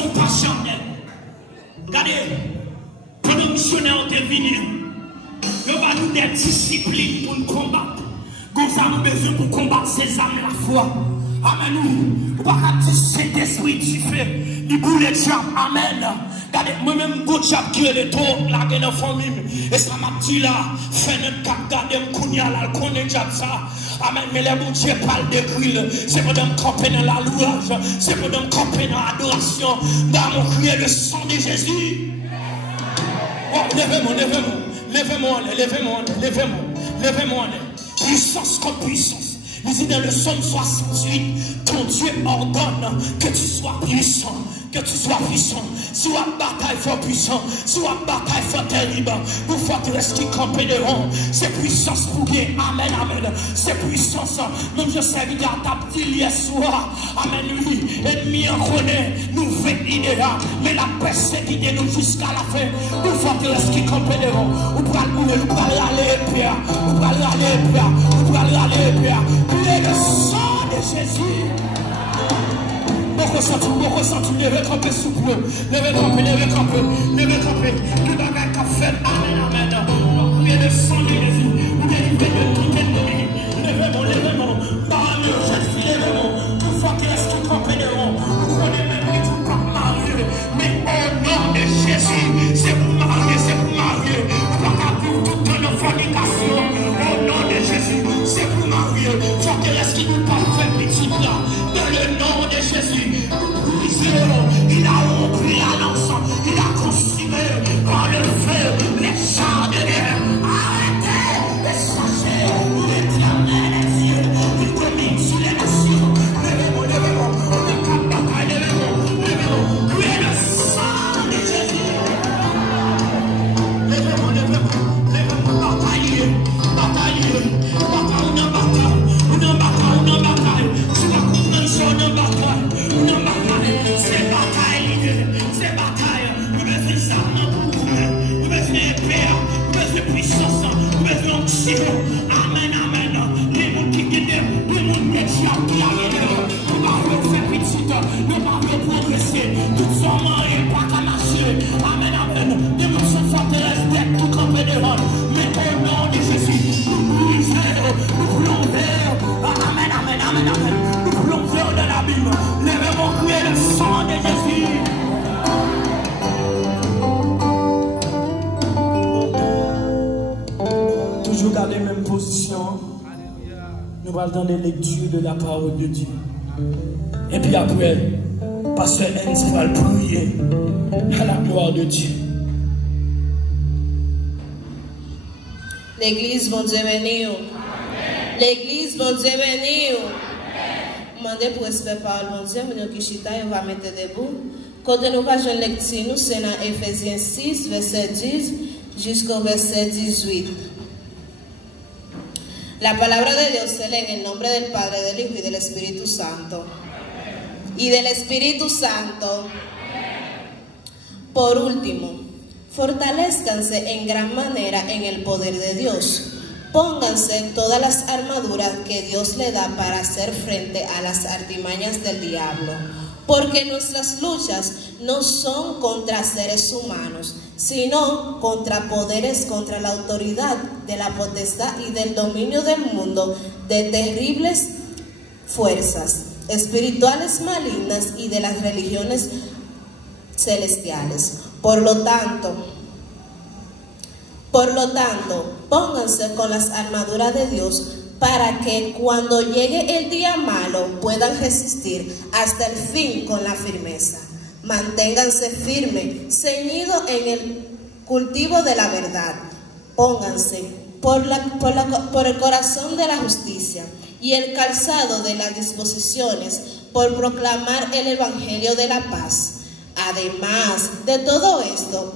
sont passionnés. Regardez, quand les missionnaires sont venus, nous avons des disciplines pour nous combattre. Nous avons besoin pour combattre ces âmes la foi. Amen. Nous ne pouvons pas dire cet esprit qui fait du boule de diable. Amen. Regardez, moi-même, je suis qui est le tour, la gueule de famille. Et ça m'a dit là, fait notre cap, garder un cougnal, là, qu'on est déjà ça. Amen. Mais les bon Dieu parle de grille. C'est pour nous camper dans la louange. C'est pour nous camper dans l'adoration. Dans mon crier le sang de Jésus. Oh, levez-moi, levez-moi. Levez-moi, levez-moi, levez-moi. Levez-moi. Puissance contre puissance. Il dit dans le psaume 68, ton Dieu ordonne que tu sois puissant, que tu sois puissant. Soit bataille fort puissant, soit bataille fort terrible. Pour forteresse qui camper devant, c'est puissance pour Dieu. Amen, amen. C'est puissance. Même je sais bien ta petite hier soir. Amen, lui, ennemi en connaît, nous fait idéal. Mais la persécuter nous jusqu'à la fin. Pour forteresse qui camper devant, ou pour aller, Pierre, ou pour aller, Pierre, ou pour aller, Pierre. Le sang de Jésus. Beaucoup sentent, levez camper souple. Levez camper. Tout bagage qu'a fait. Amen, amen. Priez le sang de Jésus. Vous délivrez de tout ennemi. Levez-moi. Parlez, Jésus, levez-moi. Tout fois qu'il reste tout camper devant. Vous prenez même que tout pas marié. Mais au nom de Jésus, c'est pour marier. Vous ne pouvez pas vivre toute nos fornications. Au nom de Jésus, c'est pour marier. Forteresse qui nous pas fait petit plat. Dans le nom de Jésus, il a ouvert la lance, il a consumé par le feu les chars de guerre. Arrêtez de chercher l'éternel des cieux. Il domine sur les nations. Levez-moi. Criez le sang de Jésus. Levez-moi. Bataille. Une bataille. C'est la compréhension de bataille. C'est bataille. Nous besoin d'armes pour courir. Nous besoin de paix. Nous besoin de puissance. Nous besoin d'onction. Amen. Les gens qui gagnent, les gens qui arrivent. Nous parlons faire petit. Nous parlons progresser. Tout son moyen, pas qu'à marcher. Amen. Les gens sont forteresses d'être tout campés devant. Mais au nom de Jésus, nous brisons, nous plongeons. Amen. Nous plongeons dans l'abîme. Levez-moi, criez le sang de Jésus. Toujours garder la même position. Nous allons dans les lectures de la parole de Dieu. Et puis après, Pasteur Hens va prier à la gloire de Dieu. L'église, mon Dieu, béni. L'église, mon Dieu, béni. Demandez pour respect par mon Dieu, mais nous qui on va mettre debout. Quand nous va jouer lecture, nous c'est dans Ephésiens 6, verset 10 jusqu'au verset 18. La palabra de Dios se lee en el nombre del Padre, del Hijo y del Espíritu Santo. Y del Espíritu Santo. Por último, fortalezcanse en gran manera en el poder de Dios. Pónganse todas las armaduras que Dios le da para hacer frente a las artimañas del diablo. Porque nuestras luchas no son contra seres humanos, sino contra poderes, contra la autoridad de la potestad y del dominio del mundo, de terribles fuerzas espirituales malignas y de las religiones celestiales. Por lo tanto, pónganse con las armaduras de Dios para que cuando llegue el día malo puedan resistir hasta el fin con la firmeza. Manténganse firmes, ceñidos en el cultivo de la verdad. Pónganse por el corazón de la justicia y el calzado de las disposiciones por proclamar el evangelio de la paz. Además de todo esto,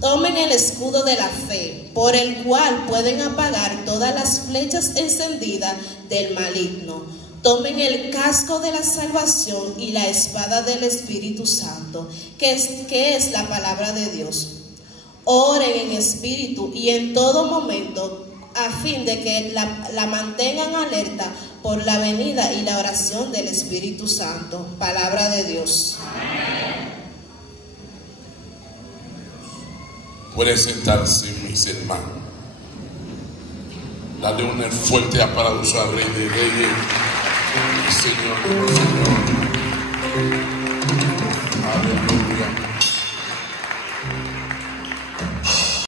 tomen el escudo de la fe, por el cual pueden apagar todas las flechas encendidas del maligno. Tomen el casco de la salvación y la espada del Espíritu Santo, que es la palabra de Dios. Oren en espíritu y en todo momento, a fin de que la mantengan alerta por la venida y la oración del Espíritu Santo. Palabra de Dios. Amén. Puede sentarse, mis hermanos. Dale un fuerte aplauso al Rey de Reyes, Señor. Aleluya.